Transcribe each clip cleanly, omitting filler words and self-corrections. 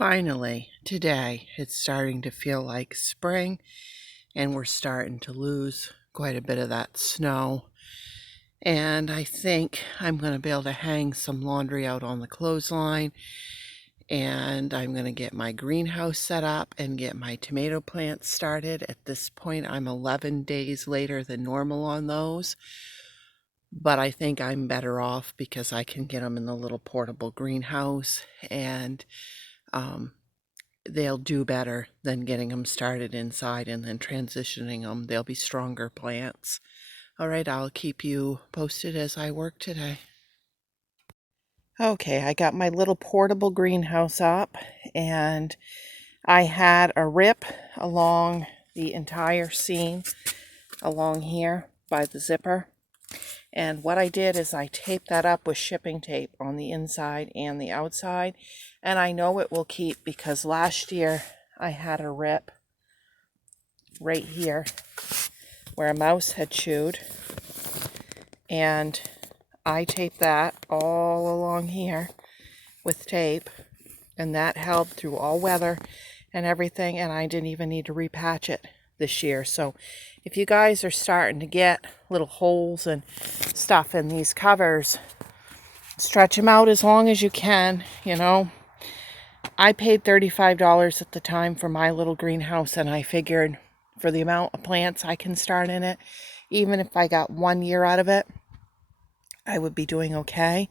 Finally, today, it's starting to feel like spring, and we're starting to lose quite a bit of that snow. And I think I'm going to be able to hang some laundry out on the clothesline, and I'm going to get my greenhouse set up and get my tomato plants started. At this point, I'm 11 days later than normal on those, but I think I'm better off because I can get them in the little portable greenhouse, and they'll do better than getting them started inside and then transitioning them. They'll be stronger plants. All right, I'll keep you posted as I work today. Okay, I got my little portable greenhouse up, and I had a rip along the entire seam along here by the zipper. And what I did is I taped that up with shipping tape on the inside and the outside. And I know it will keep because last year I had a rip right here where a mouse had chewed. And I taped that all along here with tape. And that held through all weather and everything. And I didn't even need to repatch it this year. So if you guys are starting to get little holes and stuff in these covers, stretch them out as long as you can. You know, I paid $35 at the time for my little greenhouse, and I figured for the amount of plants I can start in it, even if I got 1 year out of it, I would be doing okay.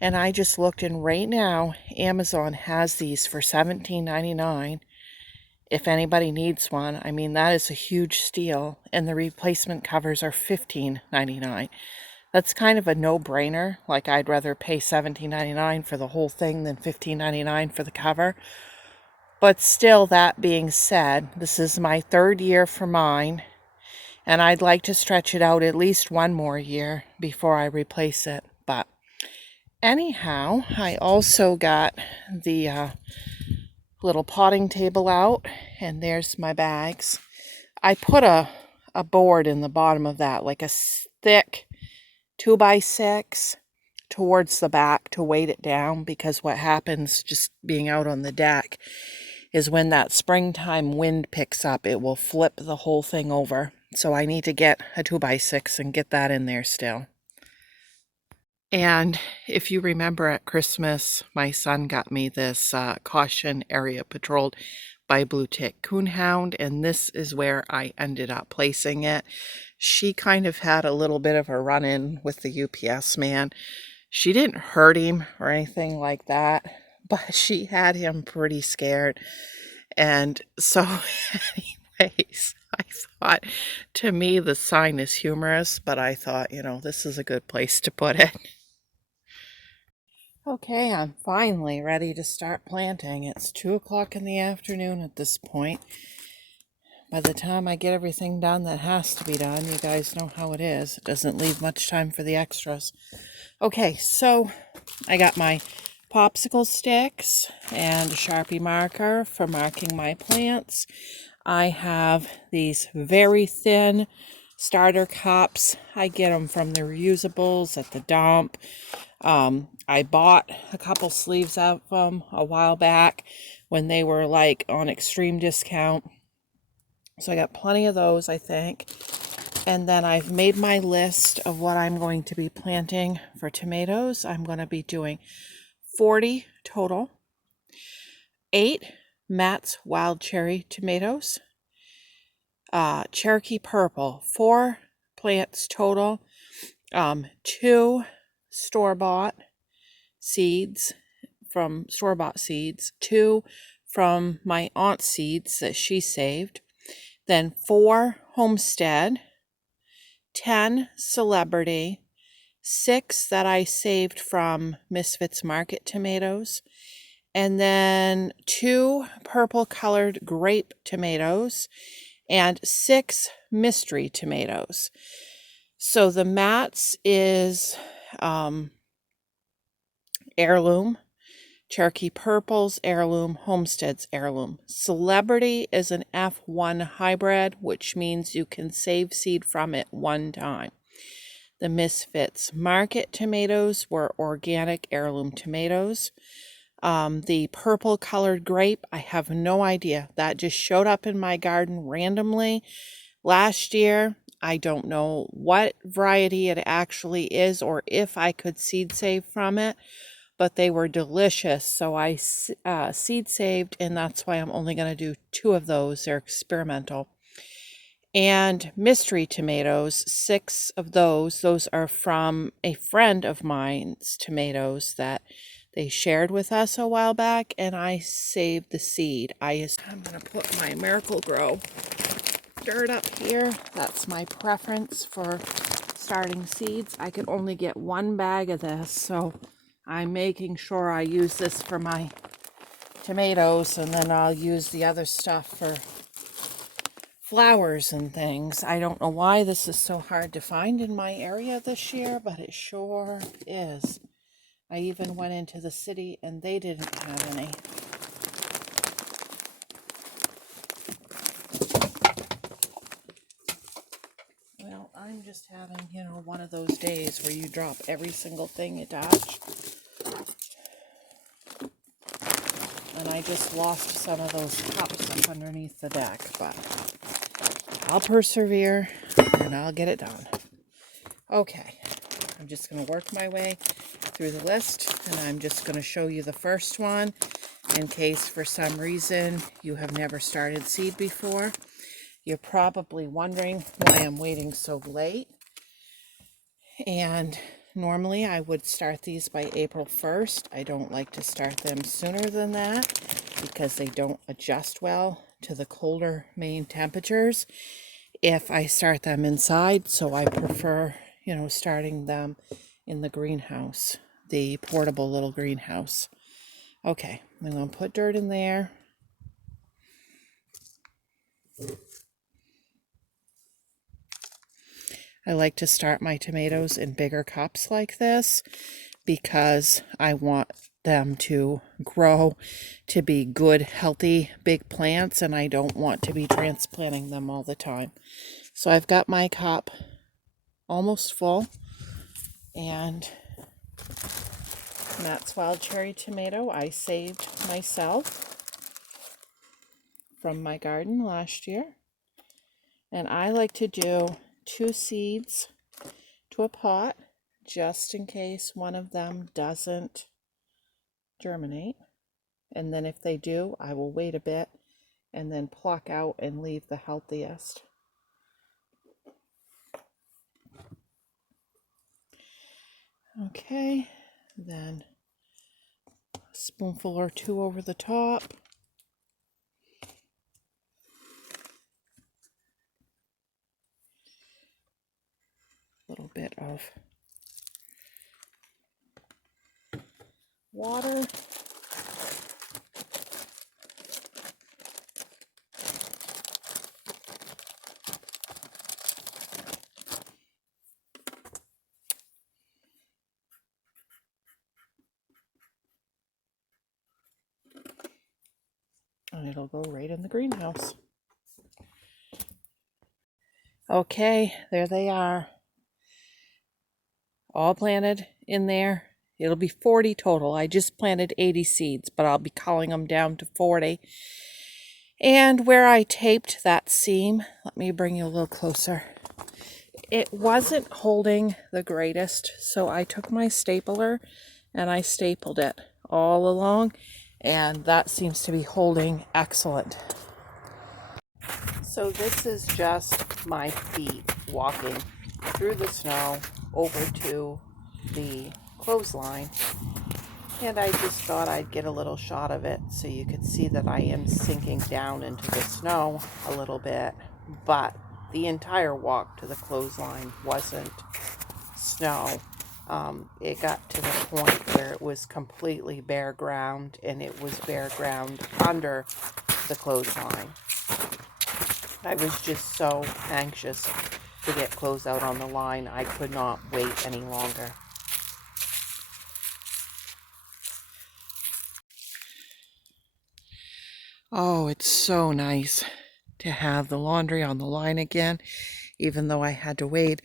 And I just looked, and right now Amazon has these for $17.99. If anybody needs one, I mean, that is a huge steal. And the replacement covers are $15.99. That's kind of a no-brainer. Like, I'd rather pay $17.99 for the whole thing than $15.99 for the cover. But still, that being said, this is my third year for mine, and I'd like to stretch it out at least one more year before I replace it. But anyhow, I also got the little potting table out, and there's my bags. I put a board in the bottom of that, like a thick 2x6 towards the back to weight it down, because what happens just being out on the deck is when that springtime wind picks up, it will flip the whole thing over. So I need to get a 2x6 and get that in there still. And if you remember at Christmas, my son got me this Caution Area Patrolled by Blue Tick Coonhound, and this is where I ended up placing it. She kind of had a little bit of a run-in with the UPS man. She didn't hurt him or anything like that, but she had him pretty scared. And so anyways, I thought, to me, the sign is humorous, but I thought, you know, this is a good place to put it. Okay, I'm finally ready to start planting. It's 2 o'clock in the afternoon at this point. By the time I get everything done that has to be done, you guys know how it is. It doesn't leave much time for the extras. Okay, so I got my popsicle sticks and a Sharpie marker for marking my plants. I have these very thin starter cups. I get them from the reusables at the dump. I bought a couple sleeves of them a while back when they were like on extreme discount. So I got plenty of those, I think. And then I've made my list of what I'm going to be planting for tomatoes. I'm going to be doing 40 total. 8 Matt's Wild Cherry tomatoes. Cherokee Purple, 4 plants total. 2 store-bought seeds from store-bought seeds. 2 from my aunt's seeds that she saved. Then 4 homestead. 10 celebrity. 6 that I saved from Misfits Market tomatoes. And then 2 purple colored grape tomatoes. And 6 mystery tomatoes. So the Matt's is heirloom. Cherokee Purple's heirloom. Homestead's heirloom. Celebrity is an F1 hybrid, which means you can save seed from it one time. The Misfits Market tomatoes were organic heirloom tomatoes. The purple colored grape, I have no idea. That just showed up in my garden randomly last year. I don't know what variety it actually is or if I could seed save from it, but they were delicious. So I seed saved, and that's why I'm only going to do 2 of those. They're experimental. And mystery tomatoes, 6 of those. Those are from a friend of mine's tomatoes that they shared with us a while back, and I saved the seed. I'm going to put my Miracle-Gro dirt up here. That's my preference for starting seeds. I can only get 1 bag of this, so I'm making sure I use this for my tomatoes, and then I'll use the other stuff for flowers and things. I don't know why this is so hard to find in my area this year, but it sure is. I even went into the city and they didn't have any. Well, I'm just having, one of those days where you drop every single thing you touch. And I just lost some of those cups up underneath the deck, but I'll persevere and I'll get it done. Okay, I'm just going to work my way through the list, and I'm just going to show you the first one in case for some reason you have never started seed before. You're probably wondering why I'm waiting so late, and normally I would start these by April 1st. I don't like to start them sooner than that because they don't adjust well to the colder Maine temperatures if I start them inside, so I prefer starting them in the greenhouse, the portable little greenhouse. Okay, I'm going to put dirt in there. I like to start my tomatoes in bigger cups like this because I want them to grow to be good, healthy, big plants, and I don't want to be transplanting them all the time. So I've got my cup almost full, and Matt's wild cherry tomato I saved myself from my garden last year, and I like to do 2 seeds to a pot just in case one of them doesn't germinate, and then if they do, I will wait a bit and then pluck out and leave the healthiest. Okay, then a spoonful or 2 over the top. A little bit of water. And it'll go right in the greenhouse. Okay, there they are. All planted in there. It'll be 40 total. I just planted 80 seeds, but I'll be culling them down to 40. And where I taped that seam, let me bring you a little closer. It wasn't holding the greatest, so I took my stapler and I stapled it all along, and that seems to be holding excellent. So this is just my feet walking through the snow over to the clothesline, and I just thought I'd get a little shot of it so you could see that I am sinking down into the snow a little bit, but the entire walk to the clothesline wasn't snow. It got to the point where it was completely bare ground, and it was bare ground under the clothesline. I was just so anxious to get clothes out on the line, I could not wait any longer. Oh, it's so nice to have the laundry on the line again, even though I had to wait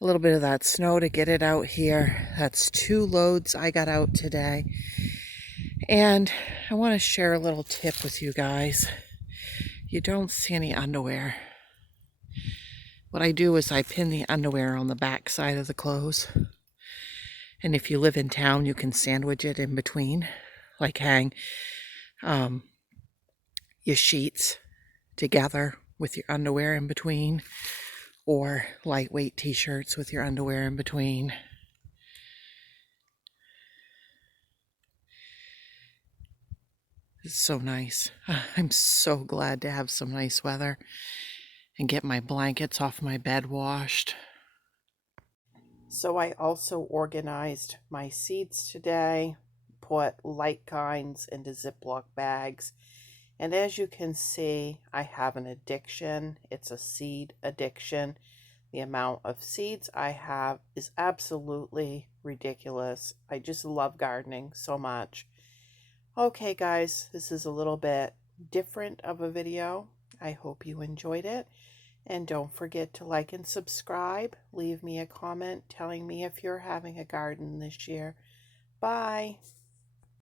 a little bit of that snow to get it out here. That's 2 loads I got out today. And I want to share a little tip with you guys. You don't see any underwear. What I do is I pin the underwear on the back side of the clothes. And if you live in town, you can sandwich it in between, like hang your sheets together with your underwear in between, or lightweight t-shirts with your underwear in between. It's so nice. I'm so glad to have some nice weather and get my blankets off my bed washed. So I also organized my seeds today, put light kinds into Ziploc bags. And as you can see, I have an addiction. It's a seed addiction. The amount of seeds I have is absolutely ridiculous. I just love gardening so much. Okay, guys, this is a little bit different of a video. I hope you enjoyed it. And don't forget to like and subscribe. Leave me a comment telling me if you're having a garden this year. Bye.